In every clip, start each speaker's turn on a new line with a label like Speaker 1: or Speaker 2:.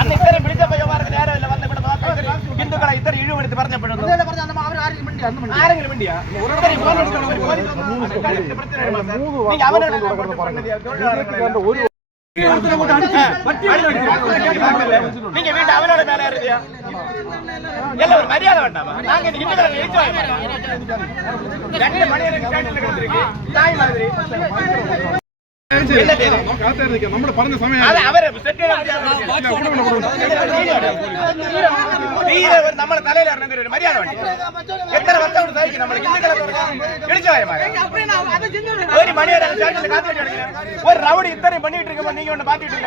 Speaker 1: അന്ന് ഇത്ര പിടിച്ച പയ്യന്മാർക്ക് നേരമില്ല വന്ന് ഇവിടെ ഹിന്ദുക്കളെ ഇത്ര ഇഴിവെടുത്ത് പറഞ്ഞപ്പോഴും ആരെങ്കിലും വേണ്ടിയാ അവനോട് நீங்க வீட்டு அவனோட மேல இருந்தியா இல்ல ஒரு மரியாதை வேண்டாமா நாங்க இந்த கிட்ட ரெண்டு மணி நேரம் கேட்டு தாய் மாதிரி
Speaker 2: നമ്മുടെ പറഞ്ഞ സമയം
Speaker 1: നമ്മളെ തലയിൽ ഇറങ്ങി ഒരു മര്യാദ വേണ്ടി എത്ര വർഷം കൊണ്ട് സഹിക്കും നമ്മൾ ഒരു മണിയുടെ ഒരു റൗഡി ഇത്രയും പണിയിട്ട് ഇരിക്കുമ്പോൾ നീ കൊണ്ട് മാറ്റിയിട്ടില്ല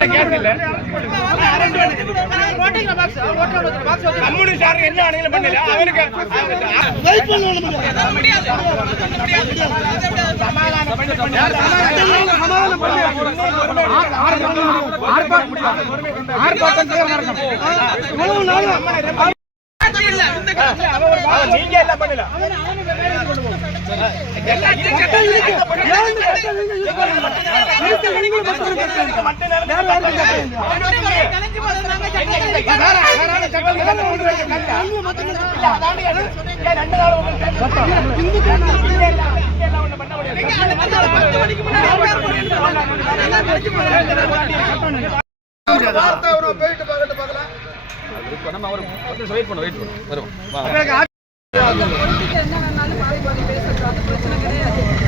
Speaker 1: കേട്ടില്ല கம்யூனிஸ்ட் சார் என்ன அணுகலும் பண்ணல அவருக்கு
Speaker 3: பொலிட்டிக்கு என்ன வேணாலும் மாறி மாறி பேசட்டும் அது பிரச்சனை கிடையாது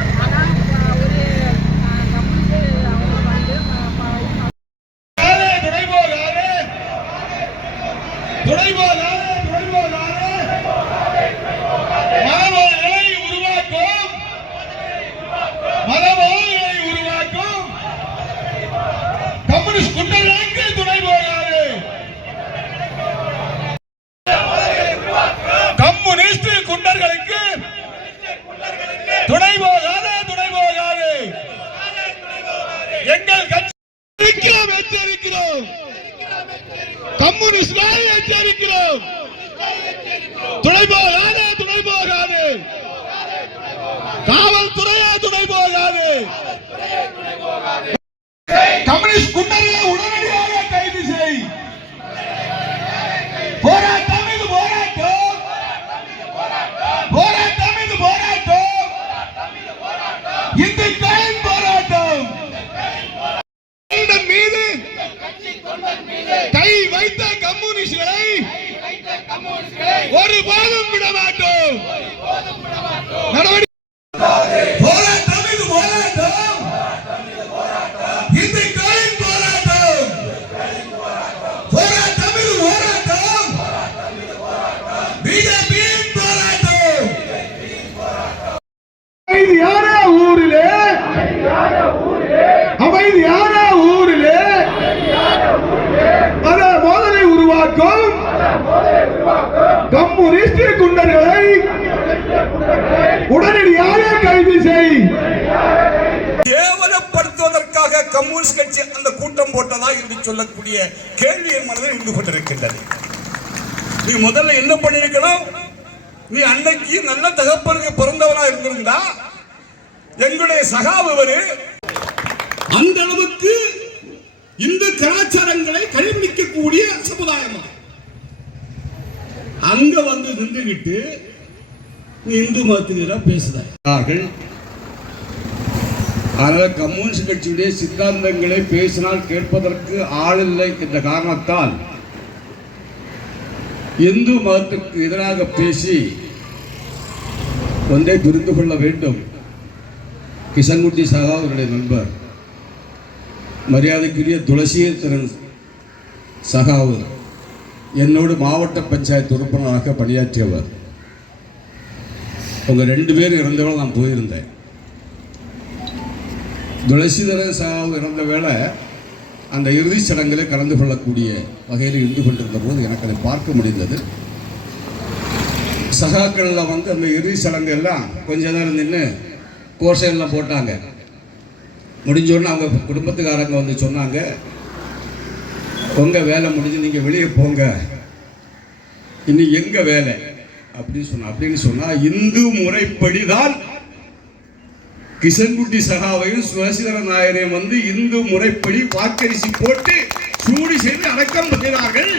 Speaker 3: துணை
Speaker 2: மனவாளை உருவாக்கும். மனவாளை உருவாக்கும். கம்யூனிஸ்ட் குண்டர்களுக்கு துணை போகாது கம்யூனிஸ்ட் குண்டர்களுக்கு துணை போகாது துணை போகாது எங்கள் கட்சி எச்சரிக்கிறோம் எச்சரிக்கிறோம் கம்யூனிஸ்டால் எச்சரிக்கிறோம். துணை போகாதே துணை போகாதே காவல்துறையே கம்யூனிஸ்டுகளை ஒருபோதும் விட மாட்டோம் நடவடிக்கை
Speaker 4: காங்கிரஸ் கட்சி அந்த கூட்டம் போட்டதா என்று சொல்லக்கூடிய கேள்வி என் மனதில் இருந்து கொண்டிருக்கின்றது. நீ முதல்ல என்ன பண்ணிருக்கணும் நீ அன்னைக்கு நல்ல தகப்பனுக்கு பிறந்தவனா இருந்திருந்தா எங்களுடைய சகாபவரு அந்த அளவுக்கு இந்த கலாச்சாரங்களை கடைபிடிக்கக்கூடிய சமுதாயம் அங்க வந்து நின்றுகிட்டு இந்து மதத்துக்கு பேசுதார்கள் அதனால் கம்யூனிஸ்ட் கட்சியுடைய சித்தாந்தங்களை பேசினால் கேட்பதற்கு ஆளில்லை என்ற காரணத்தால் இந்து மதத்துக்கு எதிராக பேசி ஒன்றை புரிந்து கொள்ள வேண்டும். கிஷன்குட்டி சகா அவருடைய நண்பர். மரியாதைக்குரிய துளசீர்த்தரன் சகாவு என்னோடு மாவட்ட பஞ்சாயத்து உறுப்பினராக பணியாற்றியவர். உங்கள் ரெண்டு பேர் இறந்தவரை நான் போயிருந்தேன். துளசிதரன் சாவு இறந்த வேளை அந்த இறுதிச் சடங்கிலே கலந்து கொள்ளக்கூடிய வகையில் இருந்து கொண்டிருந்த போது எனக்கு அதை பார்க்க முடிந்தது. சகாக்களில் வந்து அந்த இறுதி சடங்கு எல்லாம் கொஞ்ச நேரம் நின்று கோஷையெல்லாம் போட்டாங்க. முடிஞ்சோடனே அவங்க குடும்பத்துக்காரங்க வந்து சொன்னாங்க உங்கள் வேலை முடிஞ்சு நீங்கள் வெளியே போங்க. இனி எங்கள் வேலை? அப்படின்னு சொன்ன அப்படின்னு சொன்னால் இந்து முறைப்படி தான் கிஷன்குட்டி சகாவையும் சுரேசிதரன் நாயரையும் வந்து இந்து முறைப்படி வாக்கரிசி போட்டு சூடி செய்து அடக்கம் பண்ணினார்கள்